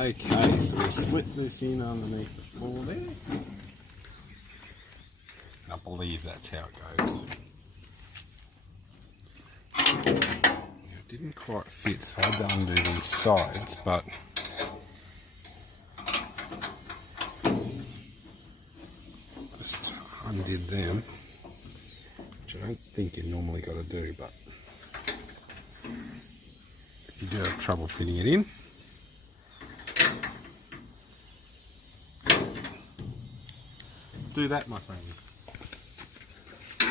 Okay, so we'll slip this in underneath the floor there. I believe that's how it goes. It didn't quite fit, so I had to undo these sides, but just undid them, which I don't think you normally got to do, but you do have trouble fitting it in. Do that, my friend. So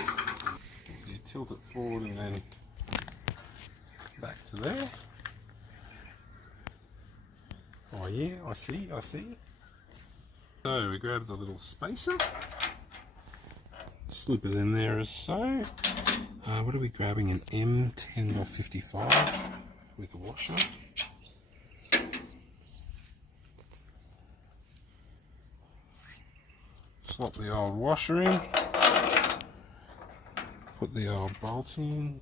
you tilt it forward and then back to there. Oh yeah, I see. So we grab the little spacer, slip it in there as so. What are we grabbing? An M10x55 with a washer. Slot the old washer in, put the old bolt in.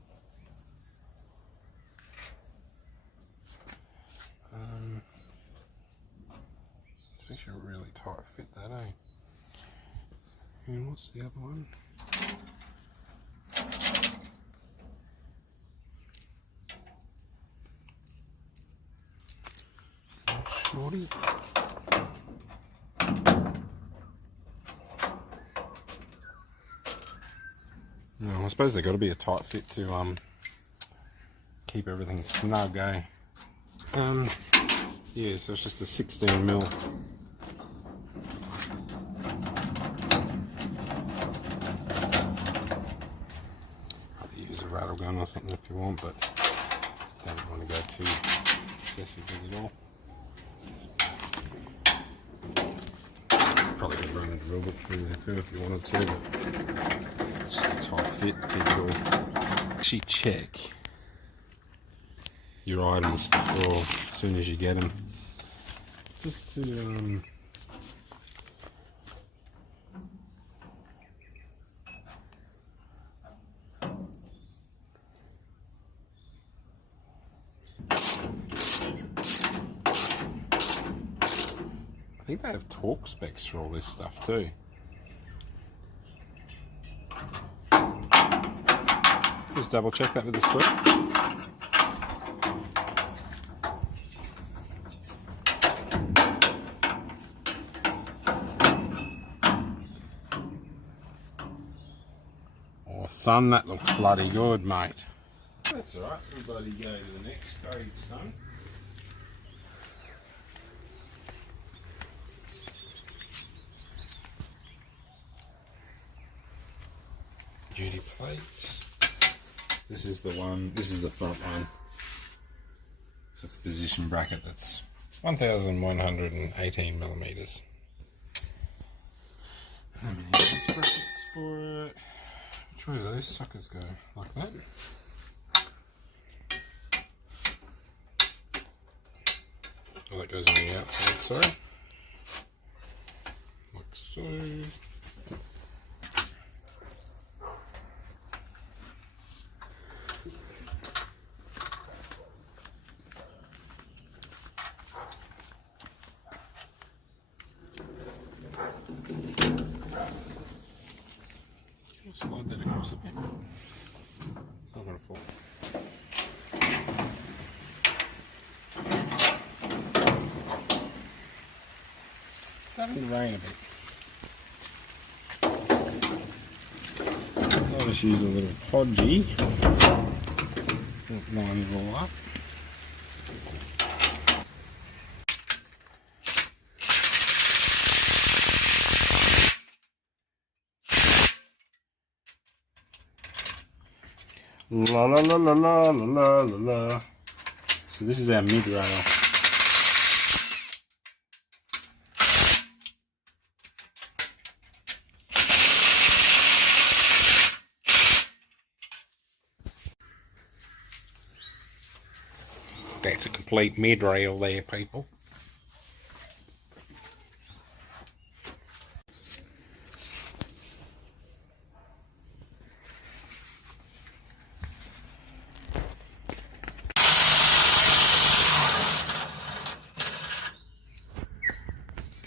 It's actually a really tight fit, that, eh? And what's the other one? Shorty. No, I suppose they've got to be a tight fit to keep everything snug, eh? Yeah, so it's just a 16mm. Use a rattle gun or something if you want, but don't want to go too excessive with it all. Probably could run a drill bit through there too if you wanted to, but it's just a tight fit to keep it all. Actually check your items before, as soon as you get them, just to I think they have torque specs for all this stuff too. Just double check that with the screw. Oh son, that looks bloody good, mate. That's alright, we'll bloody go to the next page, son. Duty plates. This is the one, this is the front one. So it's the position bracket that's 1118 millimeters. How many inches brackets for it? Which way do those suckers go? Like that? Oh, that goes on the outside, sorry. Like so. Slide that across a bit. It's not going to fall. Starting to rain a bit. I'll just use a little podgy. Line it all up. La la la la la la la la. So this is our mid rail. That's a complete mid rail there, people.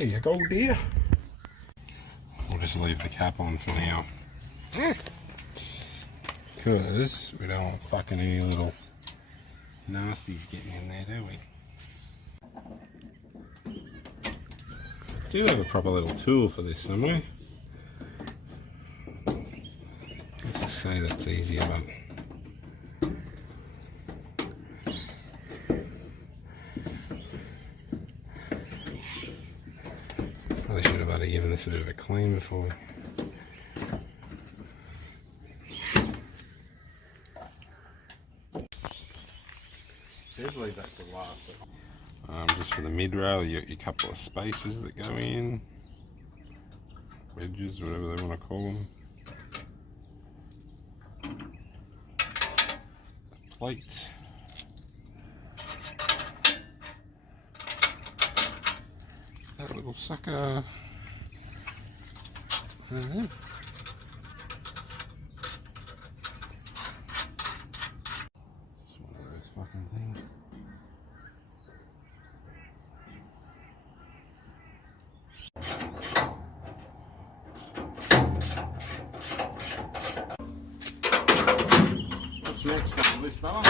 There you go, dear. We'll just leave the cap on for now. Because we don't want fucking any little nasties getting in there, do we? Do have a proper little tool for this somewhere. Let's just say that's easier, but probably should have given this a bit of a clean before. Says leave that to last. Just for the mid rail, you got your couple of spaces that go in, wedges, whatever they want to call them. A plate. That little sucker. And it's one of those fucking things. What's next on this fella?